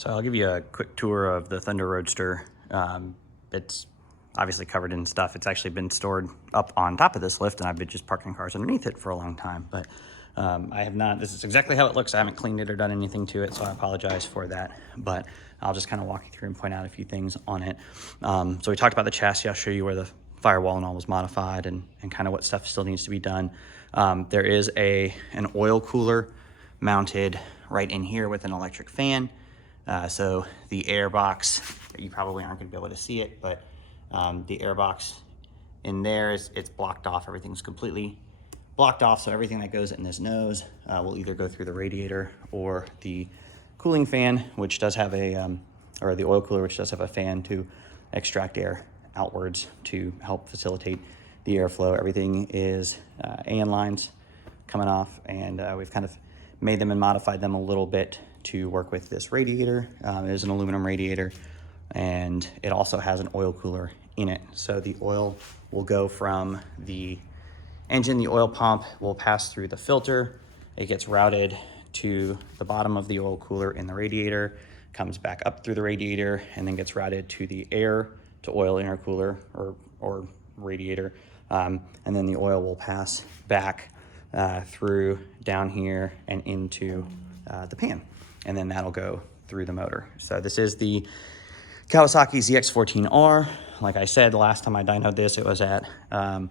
So I'll give you a quick tour of the Thunder Roadster. It's obviously covered in stuff. It's actually been stored up on top of this lift, and I've been just parking cars underneath it for a long time. But I have not, this is exactly how it looks. I haven't cleaned it or done anything to it, so I apologize for that. But I'll just kind of walk you through and point out a few things on it. So we talked about the chassis. I'll show you where the firewall and all was modified and kind of what stuff still needs to be done. There is an oil cooler mounted right in here with an electric fan. So the air box, you probably aren't going to be able to see it, but the air box in there it's blocked off. Everything's completely blocked off, so everything that goes in this nose will either go through the radiator or the cooling fan, which does have or the oil cooler, which does have a fan to extract air outwards to help facilitate the airflow. Everything is AN lines coming off, and we've kind of made them and modified them a little bit to work with this radiator. It is an aluminum radiator, and it also has an oil cooler in it. So the oil will go from the engine, the oil pump will pass through the filter. It gets routed to the bottom of the oil cooler in the radiator, comes back up through the radiator, and then gets routed to the air to oil intercooler or radiator. And then the oil will pass back through down here and into the pan. And then that'll go through the motor. So this is the Kawasaki ZX14r. Like I said, the last time I dynoed this, it was at, I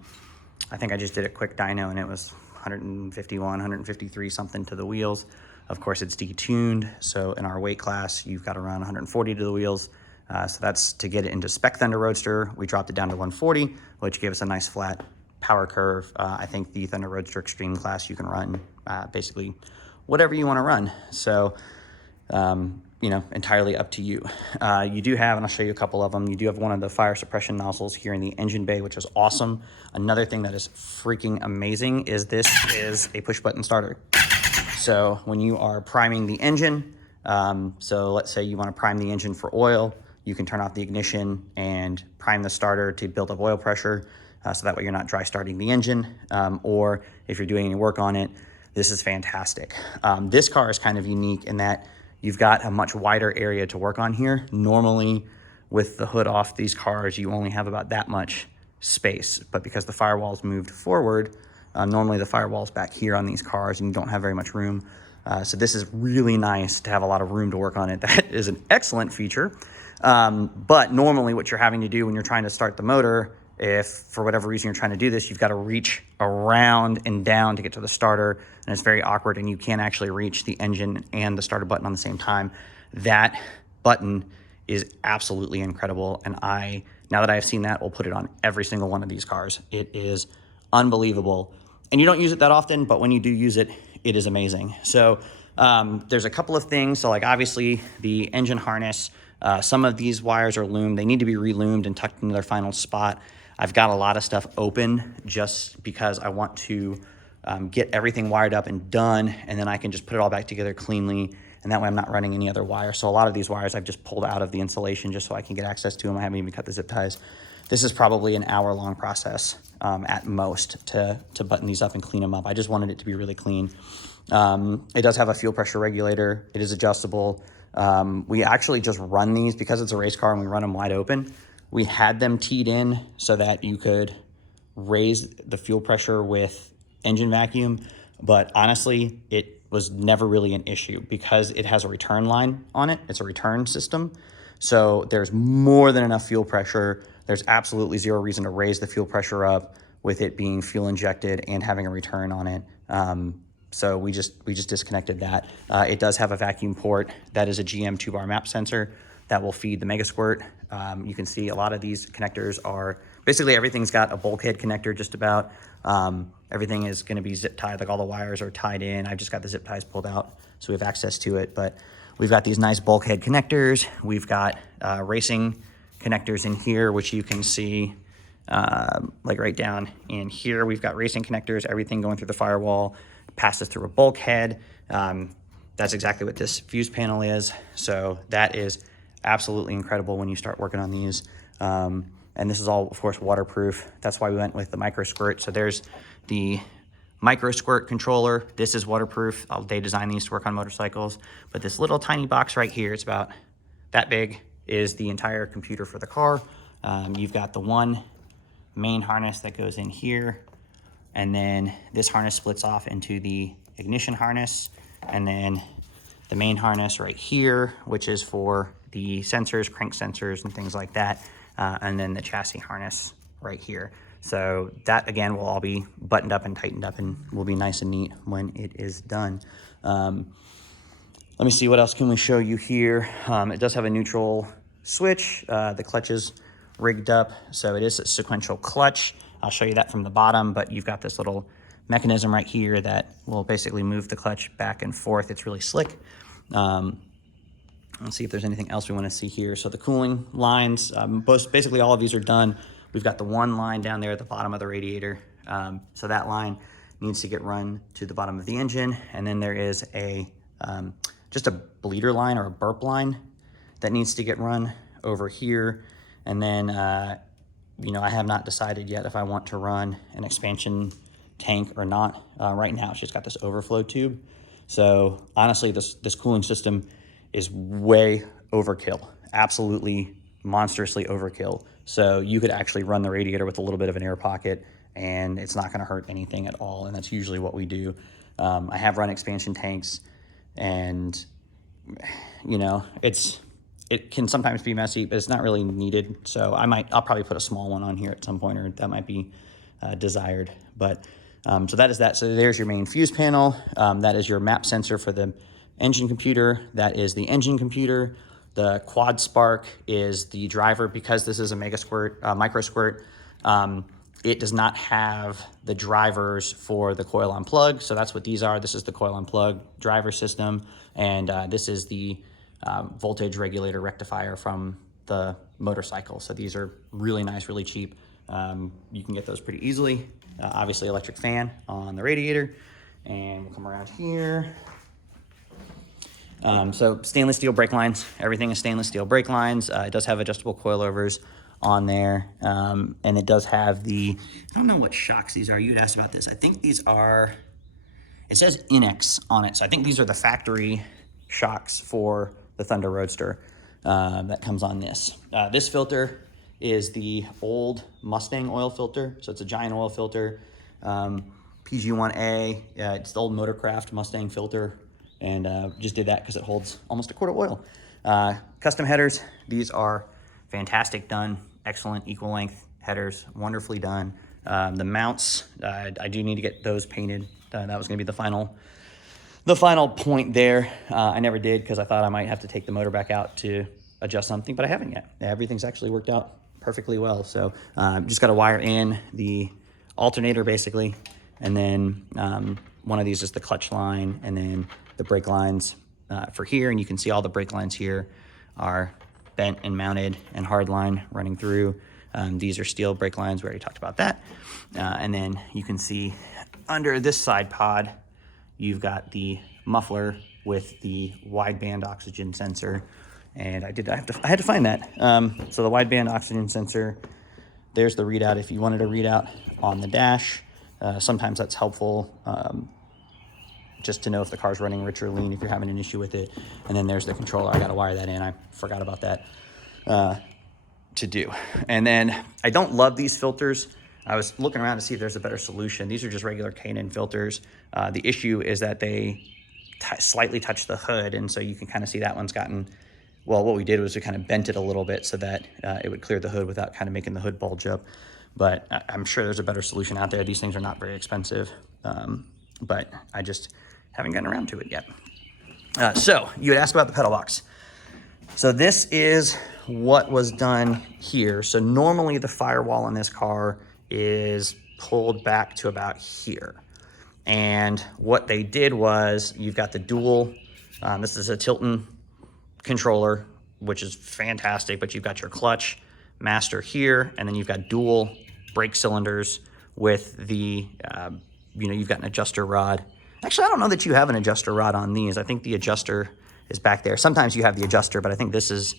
think I just did a quick dyno and it was 151, 153 something to the wheels. Of course, it's detuned. So in our weight class, you've got around 140 to the wheels. So that's to get it into spec Thunder Roadster. We dropped it down to 140, which gave us a nice flat power curve. I think the Thunder Roadster Extreme class, you can run basically whatever you want to run. So, you know, entirely up to you. You do have, and I'll show you a couple of them, you do have one of the fire suppression nozzles here in the engine bay, which is awesome. Another thing that is freaking amazing is this is a push button starter. So when you are priming the engine, so let's say you want to prime the engine for oil, you can turn off the ignition and prime the starter to build up oil pressure. So that way you're not dry starting the engine, or if you're doing any work on it, this is fantastic. This car is kind of unique in that you've got a much wider area to work on here. Normally with the hood off these cars, you only have about that much space, but because the firewall's moved forward, normally the firewall's back here on these cars and you don't have very much room. So this is really nice to have a lot of room to work on it. That is an excellent feature. But normally what you're having to do when you're trying to start the motor, if for whatever reason you're trying to do this, you've got to reach around and down to get to the starter, and it's very awkward, and you can't actually reach the engine and the starter button on the same time. That button is absolutely incredible, and now that I've seen that, will put it on every single one of these cars. It is unbelievable, and you don't use it that often, but when you do use it, it is amazing. So there's a couple of things. So like obviously the engine harness, some of these wires are loomed. They need to be re-loomed and tucked into their final spot. I've got a lot of stuff open just because I want to get everything wired up and done, and then I can just put it all back together cleanly, and that way I'm not running any other wire. So a lot of these wires I've just pulled out of the insulation just so I can get access to them. I haven't even cut the zip ties. This is probably an hour-long process at most to button these up and clean them up. I just wanted it to be really clean. It does have a fuel pressure regulator. It is adjustable. We actually just run these because it's a race car and we run them wide open. We had them teed in so that you could raise the fuel pressure with engine vacuum, but honestly, it was never really an issue because it has a return line on it. It's a return system. So there's more than enough fuel pressure. There's absolutely zero reason to raise the fuel pressure up with it being fuel injected and having a return on it. So we just disconnected that. It does have a vacuum port. That is a GM 2-bar map sensor that will feed the Mega Squirt. You can see a lot of these connectors are, basically everything's got a bulkhead connector just about. Everything is gonna be zip tied, like all the wires are tied in. I've just got the zip ties pulled out so we have access to it. But we've got these nice bulkhead connectors. We've got racing connectors in here, which you can see like right down in here. We've got racing connectors, everything going through the firewall, passes through a bulkhead. That's exactly what this fuse panel is. So that is absolutely incredible when you start working on these. And this is all, of course, waterproof. That's why we went with the micro squirt. So there's the micro squirt controller. This is waterproof. They designed these to work on motorcycles. But this little tiny box right here, it's about that big, is the entire computer for the car. You've got the one main harness that goes in here, and then this harness splits off into the ignition harness, and then the main harness right here, which is for the sensors, crank sensors, and things like that, and then the chassis harness right here. So that, again, will all be buttoned up and tightened up and will be nice and neat when it is done. Let me see, what else can we show you here? It does have a neutral switch. The clutch is rigged up, so it is a sequential clutch. I'll show you that from the bottom, but you've got this little mechanism right here that will basically move the clutch back and forth. It's really slick. Let's see if there's anything else we want to see here. So the cooling lines, basically all of these are done. We've got the one line down there at the bottom of the radiator. So that line needs to get run to the bottom of the engine. And then there is a just a bleeder line or a burp line that needs to get run over here. And then, you know, I have not decided yet if I want to run an expansion tank or not. Right now, it's just got this overflow tube. So honestly, this cooling system is way overkill, absolutely monstrously overkill. So you could actually run the radiator with a little bit of an air pocket and it's not gonna hurt anything at all. And that's usually what we do. I have run expansion tanks and, you know, it can sometimes be messy, but it's not really needed. So I'll probably put a small one on here at some point, or that might be desired. But so that is that. So there's your main fuse panel. That is your map sensor for the engine computer. That is the engine computer. The quad spark is the driver. Because this is a mega squirt, micro squirt, it does not have the drivers for the coil on plug. So that's what these are. This is the coil on plug driver system. And this is the voltage regulator rectifier from the motorcycle. So these are really nice, really cheap. You can get those pretty easily. Obviously electric fan on the radiator. And we'll come around here. So stainless steel brake lines, everything is stainless steel brake lines. It does have adjustable coilovers on there. And it does have I don't know what shocks these are. You'd asked about this. I think these are, it says Inex on it. So I think these are the factory shocks for the Thunder Roadster that comes on this. This filter is the old Mustang oil filter. So it's a giant oil filter. PG1A, it's the old Motorcraft Mustang filter. And just did that because it holds almost a quart of oil. Custom headers, these are fantastic done, excellent equal length headers, wonderfully done. The mounts, I do need to get those painted. That was gonna be the final point there. I never did because I thought I might have to take the motor back out to adjust something, but I haven't yet. Everything's actually worked out perfectly well. So just gotta wire in the alternator basically, and then one of these is the clutch line, and then the brake lines for here. And you can see all the brake lines here are bent and mounted and hard line running through. These are steel brake lines. We already talked about that. And then you can see under this side pod, you've got the muffler with the wideband oxygen sensor. And I had to find that. So the wideband oxygen sensor, there's the readout if you wanted a readout on the dash. Sometimes that's helpful just to know if the car's running rich or lean if you're having an issue with it. And then there's the controller. I got to wire that in. I forgot about that to do. And then I don't love these filters. I was looking around to see if there's a better solution. These are just regular K&N filters. The issue is that they slightly touch the hood, and so you can kind of see that one's gotten, well, what we did was we kind of bent it a little bit so that it would clear the hood without kind of making the hood bulge up. But I'm sure there's a better solution out there. These things are not very expensive, but I just haven't gotten around to it yet. So you had asked about the pedal box. So this is what was done here. So normally the firewall in this car is pulled back to about here. And what they did was you've got the dual, this is a Tilton controller, which is fantastic, but you've got your clutch master here, and then you've got dual brake cylinders with the, you've got an adjuster rod. Actually, I don't know that you have an adjuster rod on these. I think the adjuster is back there. Sometimes you have the adjuster, but I think this is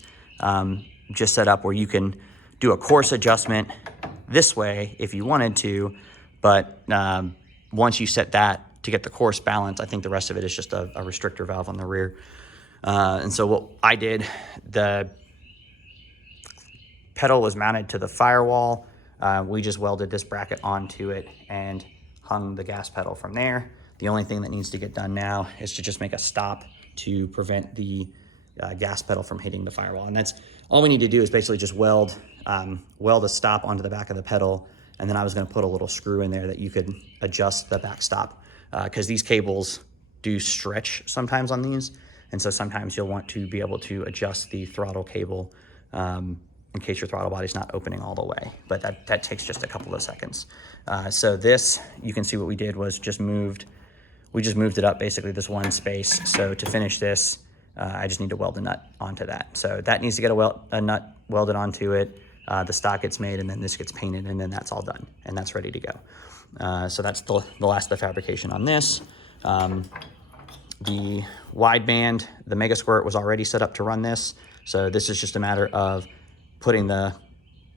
just set up where you can do a course adjustment this way if you wanted to, but once you set that to get the course balance, I think the rest of it is just a restrictor valve on the rear. And so what I did, the pedal was mounted to the firewall. We just welded this bracket onto it and hung the gas pedal from there. The only thing that needs to get done now is to just make a stop to prevent the gas pedal from hitting the firewall. And that's all we need to do, is basically just weld a stop onto the back of the pedal. And then I was going to put a little screw in there that you could adjust the back stop, because these cables do stretch sometimes on these. And so sometimes you'll want to be able to adjust the throttle cable in case your throttle body's not opening all the way. But that takes just a couple of seconds. So this, you can see what we did was we just moved it up basically this one space. So to finish this, I just need to weld a nut onto that. So that needs to get a nut welded onto it. The stock gets made, and then this gets painted, and then that's all done, and that's ready to go. So that's the last of the fabrication on this. The wideband, the Mega Squirt was already set up to run this. So this is just a matter of putting the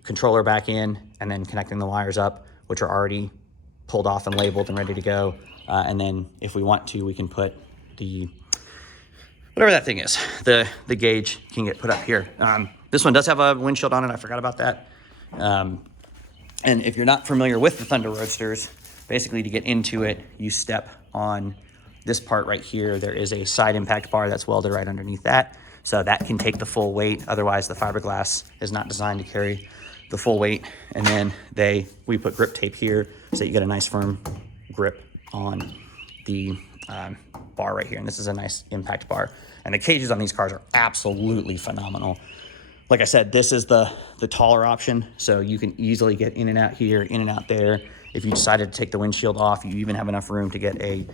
controller back in and then connecting the wires up, which are already pulled off and labeled and ready to go. And then if we want to, we can put the, whatever that thing is, the gauge can get put up here. This one does have a windshield on it. I forgot about that. And if you're not familiar with the Thunder Roadsters, basically to get into it, you step on this part right here. There is a side impact bar that's welded right underneath that. So that can take the full weight. Otherwise, the fiberglass is not designed to carry the full weight. And then we put grip tape here so you get a nice firm grip on the bar right here. And this is a nice impact bar. And the cages on these cars are absolutely phenomenal. Like I said, this is the taller option. So you can easily get in and out here, in and out there. If you decided to take the windshield off, you even have enough room to get a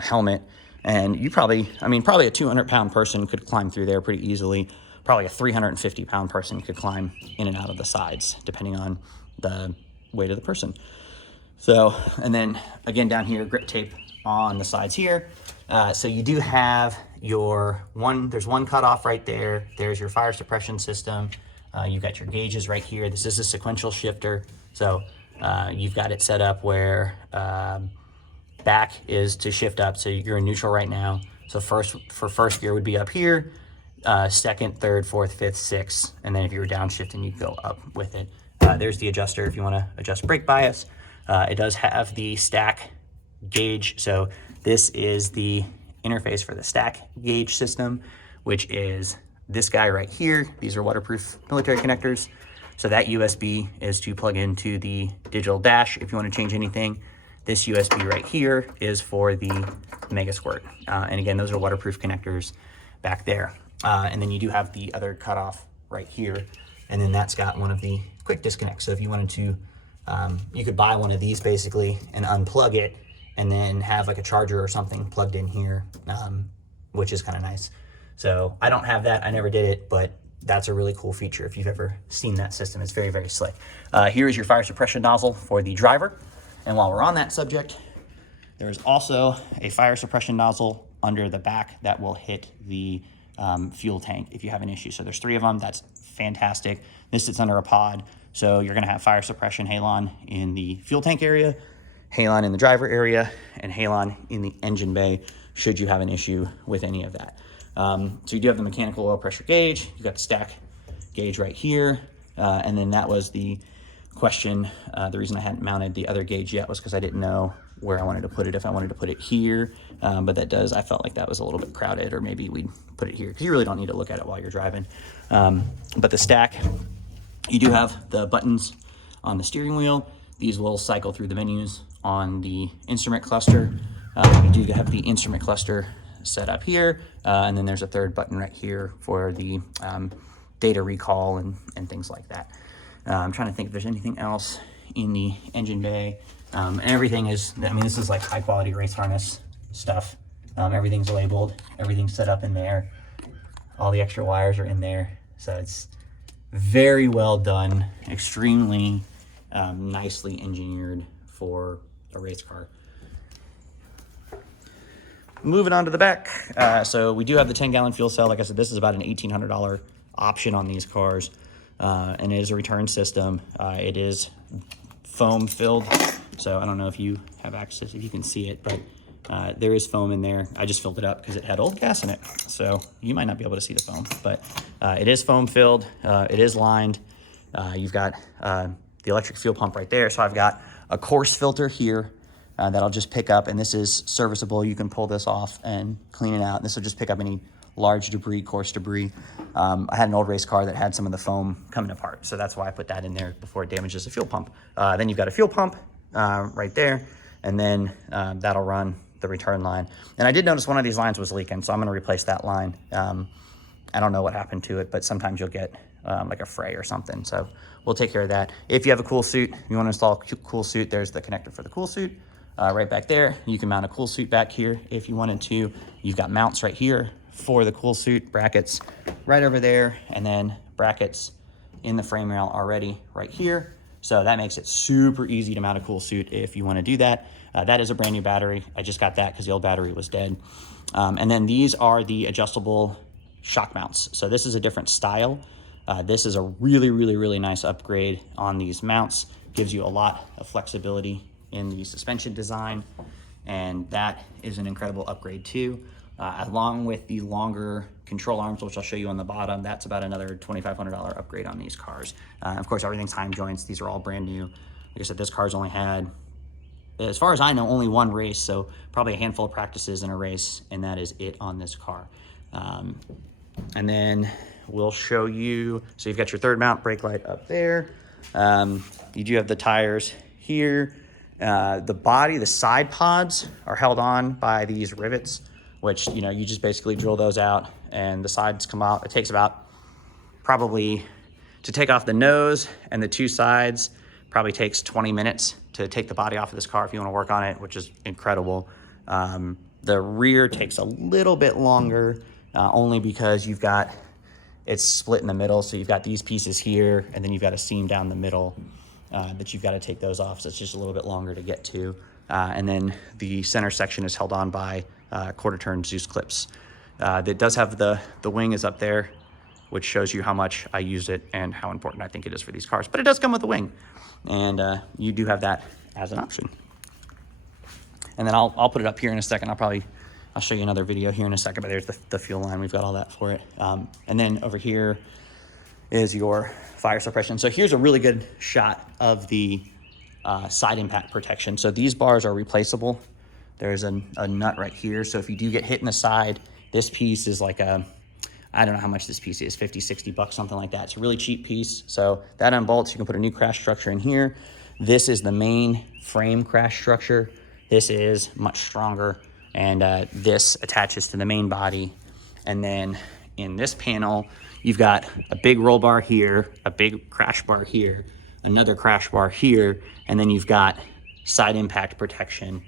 helmet. And you probably a 200-pound person could climb through there pretty easily. Probably a 350-pound person could climb in and out of the sides, depending on the weight of the person. So, and then again down here, grip tape on the sides here. So you do have there's one cutoff right there. There's your fire suppression system. You've got your gauges right here. This is a sequential shifter. So you've got it set up where back is to shift up. So you're in neutral right now. So first gear would be up here, second, third, fourth, fifth, sixth. And then if you were downshifting, you'd go up with it. There's the adjuster if you want to adjust brake bias. It does have the stack gauge. So this is the interface for the stack gauge system, which is this guy right here. These are waterproof military connectors. So that USB is to plug into the digital dash if you want to change anything. This USB right here is for the Mega Squirt. And again, those are waterproof connectors back there. And then you do have the other cutoff right here. And then that's got one of the quick disconnects. So if you wanted to, you could buy one of these basically and unplug it and then have like a charger or something plugged in here, which is kind of nice. So I don't have that, I never did it, but that's a really cool feature if you've ever seen that system. It's very, very slick. Here is your fire suppression nozzle for the driver. And while we're on that subject, there is also a fire suppression nozzle under the back that will hit the fuel tank if you have an issue. So there's 3 of them. That's fantastic. This sits under a pod. So you're going to have fire suppression halon in the fuel tank area, halon in the driver area, and halon in the engine bay should you have an issue with any of that. So you do have the mechanical oil pressure gauge. You've got the stack gauge right here. And then that was the question. The reason I hadn't mounted the other gauge yet was because I didn't know where I wanted to put it, if I wanted to put it here. But I felt like that was a little bit crowded, or maybe we'd put it here because you really don't need to look at it while you're driving. But the stack, you do have the buttons on the steering wheel. These will cycle through the menus on the instrument cluster. You do have the instrument cluster set up here. And then there's a third button right here for the data recall and things like that. I'm trying to think if there's anything else in the engine bay. And everything is, this is like high quality race harness stuff. Everything's labeled, everything's set up in there. All the extra wires are in there. So it's very well done, extremely nicely engineered for a race car. Moving on to the back. So we do have the 10-gallon fuel cell. Like I said, this is about an $1,800 option on these cars. And it is a return system. It is foam filled So I don't know if you have access, if you can see it, but there is foam in there. I just filled it up because it had old gas in it. So you might not be able to see the foam, but it is foam filled. It is lined. You've got the electric fuel pump right there. So I've got a coarse filter here that I'll just pick up, and this is serviceable. You can pull this off and clean it out. And this will just pick up any large debris, coarse debris. I had an old race car that had some of the foam coming apart. So that's why I put that in there before it damages the fuel pump. Then you've got a fuel pump right there, and then that'll run the return line. And I did notice one of these lines was leaking, so I'm gonna replace that line. I don't know what happened to it, but sometimes you'll get like a fray or something. So we'll take care of that. If you have a cool suit, you wanna install a cool suit, there's the connector for the cool suit. Right back there. You can mount a cool suit back here if you wanted to. You've got mounts right here for the cool suit, brackets right over there, and then brackets in the frame rail already right here. So that makes it super easy to mount a cool suit if you want to do that. That is a brand new battery. I just got that because the old battery was dead. And then these are the adjustable shock mounts. So this is a different style. This is a really, really, really nice upgrade on these mounts. Gives you a lot of flexibility in the suspension design, and that is an incredible upgrade too. Along with the longer control arms, which I'll show you on the bottom, that's about another $2,500 upgrade on these cars. Of course, everything's time joints. These are all brand new. Like I said, this car's only had, as far as I know, only one race, so probably a handful of practices in a race, and that is it on this car. And then we'll show you, so you've got your third mount brake light up there. You do have the tires here. The body, the side pods are held on by these rivets, which, you know, you just basically drill those out and the sides come out. It takes about probably, to take off the nose and the two sides, probably takes 20 minutes to take the body off of this car if you want to work on it, which is incredible. The rear takes a little bit longer, only because you've got, it's split in the middle. So you've got these pieces here, and then you've got a seam down the middle that you've got to take those off. So it's just a little bit longer to get to. And then the center section is held on by quarter turn Zeus clips. That does have the wing is up there, which shows you how much I used it and how important I think it is for these cars. But it does come with a wing, and you do have that as an option. And then I'll put it up here in a second. I'll show you another video here in a second, but there's the fuel line. We've got all that for it. And then over here is your fire suppression. So here's a really good shot of the side impact protection. So these bars are replaceable. There's a nut right here. So if you do get hit in the side, this piece is like I don't know how much this piece is, 50, 60 bucks, something like that. It's a really cheap piece. So that unbolts, you can put a new crash structure in here. This is the main frame crash structure. This is much stronger, and this attaches to the main body. And then in this panel, you've got a big roll bar here, a big crash bar here, another crash bar here, and then you've got side impact protection.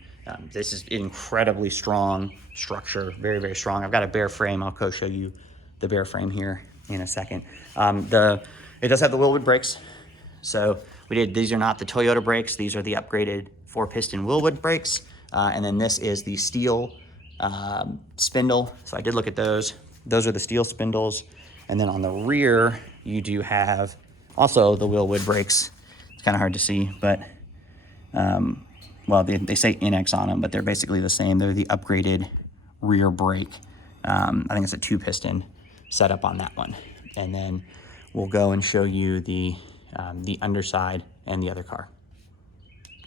This is incredibly strong structure, very, very strong. I've got a bare frame. I'll go show you the bare frame here in a second. It does have the Willwood brakes. So these are not the Toyota brakes. These are the upgraded 4-piston Willwood brakes. And then this is the steel spindle. So I did look at those. Those are the steel spindles. And then on the rear, you do have also the Willwood brakes. It's kind of hard to see, but well, they say NX on them, but they're basically the same. They're the upgraded rear brake. I think it's a 2-piston setup on that one. And then we'll go and show you the underside and the other car.